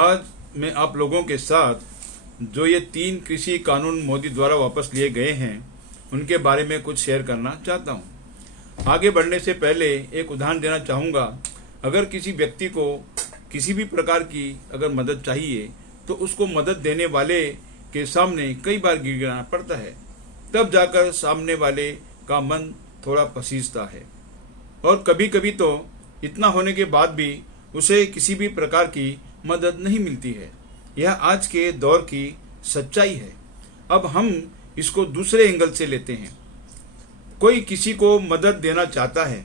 आज मैं आप लोगों के साथ जो ये 3 कृषि कानून मोदी द्वारा वापस लिए गए हैं उनके बारे में कुछ शेयर करना चाहता हूँ। आगे बढ़ने से पहले एक उदाहरण देना चाहूँगा। अगर किसी व्यक्ति को किसी भी प्रकार की अगर मदद चाहिए तो उसको मदद देने वाले के सामने कई बार गिड़गिड़ाना पड़ता है, तब जाकर सामने वाले का मन थोड़ा पसीजता है। और कभी कभी तो इतना होने के बाद भी उसे किसी भी प्रकार की मदद नहीं मिलती है। यह आज के दौर की सच्चाई है। अब हम इसको दूसरे एंगल से लेते हैं। कोई किसी को मदद देना चाहता है,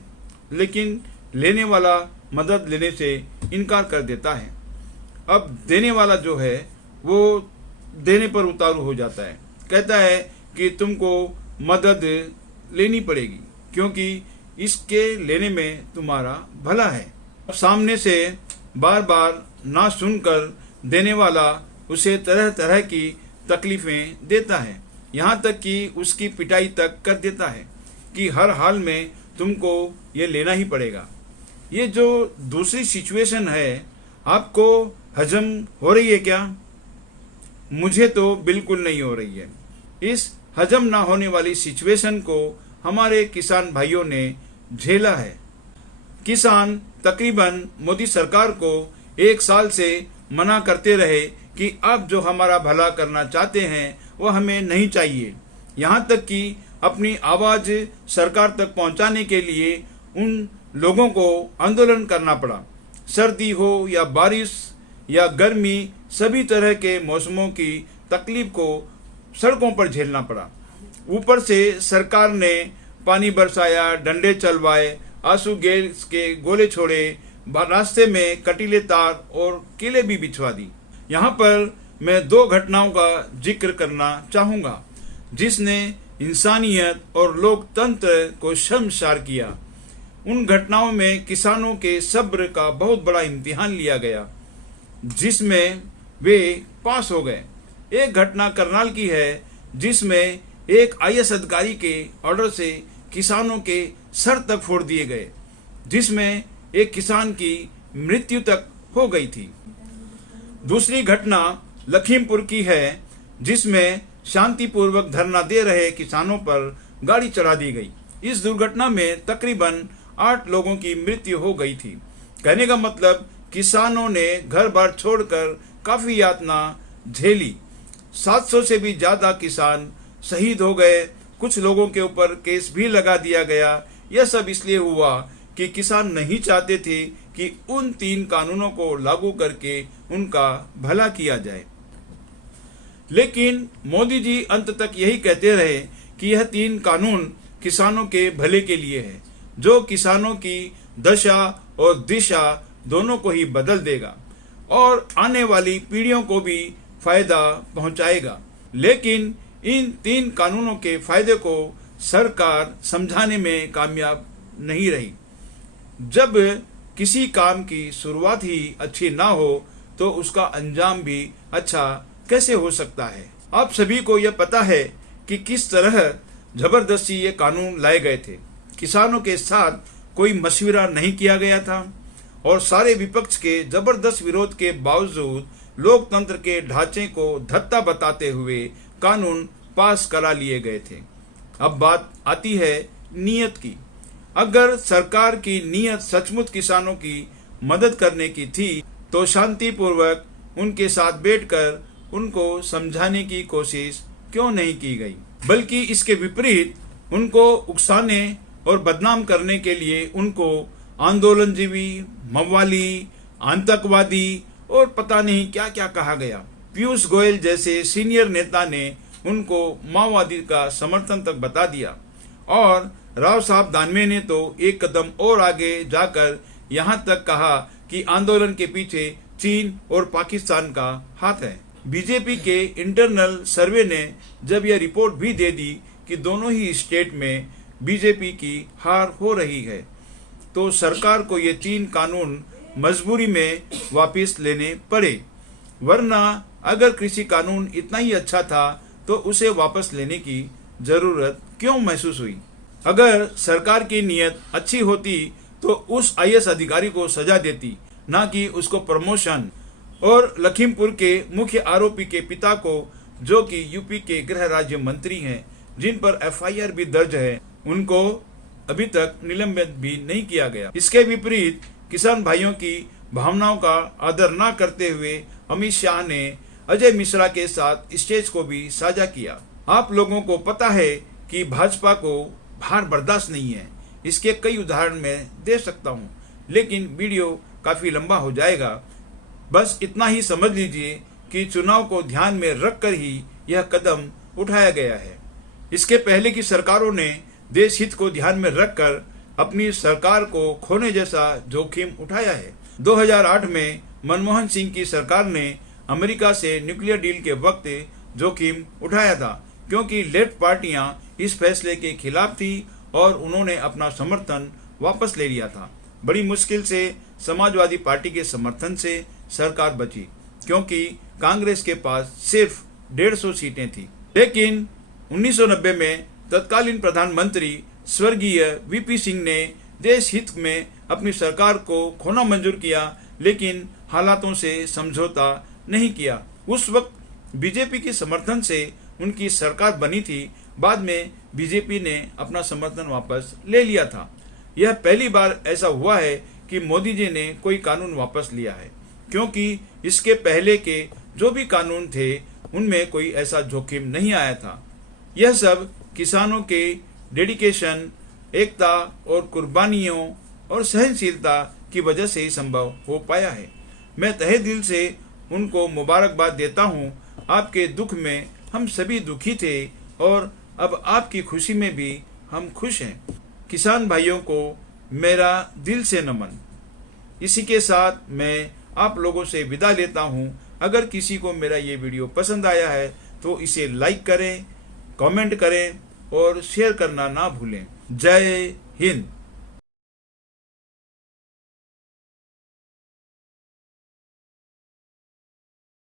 लेकिन लेने वाला मदद लेने से इनकार कर देता है। अब देने वाला जो है वो देने पर उतारू हो जाता है, कहता है कि तुमको मदद लेनी पड़ेगी क्योंकि इसके लेने में तुम्हारा भला है। अब सामने से बार बार ना सुनकर देने वाला उसे तरह तरह की तकलीफें देता है, यहाँ तक कि उसकी पिटाई तक कर देता है कि हर हाल में तुमको ये लेना ही पड़ेगा। ये जो दूसरी सिचुएशन है, आपको हजम हो रही है क्या? मुझे तो बिल्कुल नहीं हो रही है। इस हजम ना होने वाली सिचुएशन को हमारे किसान भाइयों ने झेला है। किसान तकरीबन मोदी सरकार को 1 साल से मना करते रहे कि आप जो हमारा भला करना चाहते हैं वो हमें नहीं चाहिए। यहाँ तक कि अपनी आवाज सरकार तक पहुँचाने के लिए उन लोगों को आंदोलन करना पड़ा। सर्दी हो या बारिश या गर्मी, सभी तरह के मौसमों की तकलीफ को सड़कों पर झेलना पड़ा। ऊपर से सरकार ने पानी बरसाया, डंडे चलवाए, आंसू गैस के गोले छोड़े, रास्ते में कटीले तार और किले भी बिछवा दी। यहाँ पर मैं 2 घटनाओं का जिक्र करना चाहूँगा जिसने इंसानियत और लोकतंत्र को शर्मसार किया। उन घटनाओं में किसानों के सब्र का बहुत बड़ा इम्तिहान लिया गया, जिसमें वे पास हो गए। एक घटना करनाल की है जिसमें एक IAS अधिकारी के ऑर्डर से किसानों के सर तक फोड़ दिए गए, जिसमें एक किसान की मृत्यु तक हो गई थी। दूसरी घटना लखीमपुर की है जिसमें शांतिपूर्वक धरना दे रहे किसानों पर गाड़ी चढ़ा दी गई। इस दुर्घटना में तकरीबन 8 लोगों की मृत्यु हो गई थी। कहने का मतलब किसानों ने घर बार छोड़कर काफी यातना झेली। 700 से भी ज्यादा किसान शहीद हो गए। कुछ लोगों के ऊपर केस भी लगा दिया गया। यह सब इसलिए हुआ कि किसान नहीं चाहते थे कि उन 3 कानूनों को लागू करके उनका भला किया जाए। लेकिन मोदी जी अंत तक यही कहते रहे कि यह 3 कानून किसानों के भले के लिए है, जो किसानों की दशा और दिशा दोनों को ही बदल देगा और आने वाली पीढ़ियों को भी फायदा पहुंचाएगा। लेकिन इन 3 कानूनों के फायदे को सरकार समझाने में कामयाब नहीं रही। जब किसी काम की शुरुआत ही अच्छी ना हो तो उसका अंजाम भी अच्छा कैसे हो सकता है? आप सभी को यह पता है कि किस तरह जबरदस्ती ये कानून लाए गए थे। किसानों के साथ कोई मशविरा नहीं किया गया था और सारे विपक्ष के जबरदस्त विरोध के बावजूद लोकतंत्र के ढांचे को धत्ता बताते हुए कानून पास करा लिए गए थे। अब बात आती है नीयत की। अगर सरकार की नीयत सचमुच किसानों की मदद करने की थी तो शांतिपूर्वक उनके साथ बैठकर उनको समझाने की कोशिश क्यों नहीं की गई, बल्कि इसके विपरीत उनको उकसाने और बदनाम करने के लिए उनको आंदोलनजीवी, मवाली, आतंकवादी और पता नहीं क्या क्या कहा गया। पीयूष गोयल जैसे सीनियर नेता ने उनको माओवादी का समर्थन तक बता दिया और राव साहब दानवे ने तो एक कदम और आगे जाकर यहाँ तक कहा कि आंदोलन के पीछे चीन और पाकिस्तान का हाथ है। बीजेपी के इंटरनल सर्वे ने जब यह रिपोर्ट भी दे दी कि दोनों ही स्टेट में बीजेपी की हार हो रही है, तो सरकार को ये 3 कानून मजबूरी में वापस लेने पड़े। वरना अगर कृषि कानून इतना ही अच्छा था तो उसे वापस लेने की जरूरत क्यों महसूस हुई? अगर सरकार की नीयत अच्छी होती तो उस IAS अधिकारी को सजा देती, ना कि उसको प्रमोशन और लखीमपुर के मुख्य आरोपी के पिता को, जो कि यूपी के गृह राज्य मंत्री हैं, जिन पर एफआईआर भी दर्ज है, उनको अभी तक निलंबित भी नहीं किया गया। इसके विपरीत किसान भाइयों की भावनाओं का आदर न करते हुए अमित शाह ने अजय मिश्रा के साथ स्टेज को भी साझा किया। आप लोगों को पता है कि भाजपा को भार बर्दाश्त नहीं है। इसके कई उदाहरण मैं दे सकता हूँ, लेकिन वीडियो काफी लंबा हो जाएगा। बस इतना ही समझ लीजिए कि चुनाव को ध्यान में रखकर ही यह कदम उठाया गया है। इसके पहले की सरकारों ने देश हित को ध्यान में रखकर अपनी सरकार को खोने जैसा जोखिम उठाया है। 2008 में मनमोहन सिंह की सरकार ने अमेरिका से न्यूक्लियर डील के वक्त जोखिम उठाया था, क्योंकि लेफ्ट पार्टियां इस फैसले के खिलाफ थी और उन्होंने अपना समर्थन वापस ले लिया था। बड़ी मुश्किल से समाजवादी पार्टी के समर्थन से सरकार बची, क्योंकि कांग्रेस के पास सिर्फ 150 सीटें थी। लेकिन 1990 में तत्कालीन प्रधानमंत्री स्वर्गीय वीपी सिंह ने देश हित में अपनी सरकार को खोना मंजूर किया, लेकिन हालातों से समझौता नहीं किया। उस वक्त बीजेपी के समर्थन से उनकी सरकार बनी थी। बाद में बीजेपी ने अपना समर्थन वापस ले लिया था। यह पहली बार ऐसा हुआ है कि मोदी जी ने कोई कानून वापस लिया है, क्योंकि इसके पहले के जो भी कानून थे उनमें कोई ऐसा जोखिम नहीं आया था। यह सब किसानों के डेडिकेशन, एकता और कुर्बानियों और सहनशीलता की वजह से ही संभव हो पाया है। मैं तहे दिल से उनको मुबारकबाद देता हूँ। आपके दुख में हम सभी दुखी थे और अब आपकी खुशी में भी हम खुश हैं। किसान भाइयों को मेरा दिल से नमन। इसी के साथ मैं आप लोगों से विदा लेता हूँ। अगर किसी को मेरा ये वीडियो पसंद आया है तो इसे लाइक करें, कमेंट करें और शेयर करना ना भूलें। जय हिंद।